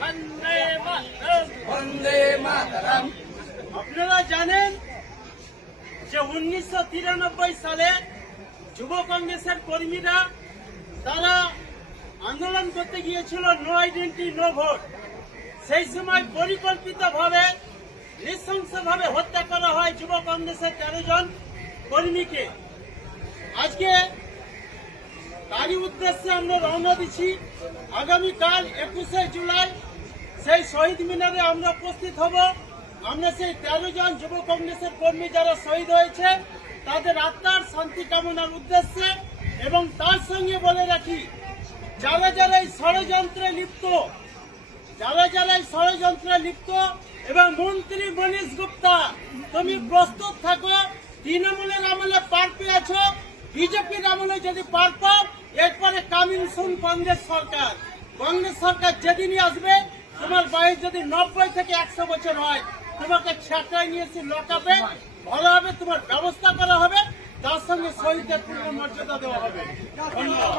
বন্দে মাতরম। বন্দে মাতরম। আপনারা জানেন যে 1993 সালে যুব কংগ্রেসের কর্মীরা তারা আন্দোলন করতে গিয়েছিল নো আইডেন্টি নো ভোট। সেই সময় পরিকল্পিতভাবে নৃশংসভাবে হত্যা করা হয় যুব কংগ্রেসের 13 জন কর্মীকে। আজকে তারই উদ্দেশ্যে আমরা রওনা দিচ্ছি। আগামীকাল 21শে জুলাই সেই শহীদ মিনারে আমরা উপস্থিত হব। আমরা সেই 13 জন যুব কংগ্রেসের কর্মী যারা শহীদ হয়েছে তাদের আত্মার শান্তি কামনার উদ্দেশ্যে, এবং তার সঙ্গে বলে রাখি যারা যারা এই ষড়যন্ত্রে লিপ্ত এবং মন্ত্রী মনীষ গুপ্তা, তুমি প্রস্তুত থাকো। তৃণমূলের আমলে পার পেয়েছ, বিজেপির আমলে যদি পার পাও, এরপরে কামিং সুন কংগ্রেস সরকার যেদিনই আসবে, তোমার বয়স যদি 90 থেকে 100 বছর হয়, তোমাকে ছেঁটায় নিয়ে এসে লকাবে, ভালোভাবে তোমার ব্যবস্থা করা হবে, তার সঙ্গে শহীদদের পূর্ণ মর্যাদা দেওয়া হবে। ধন্যবাদ।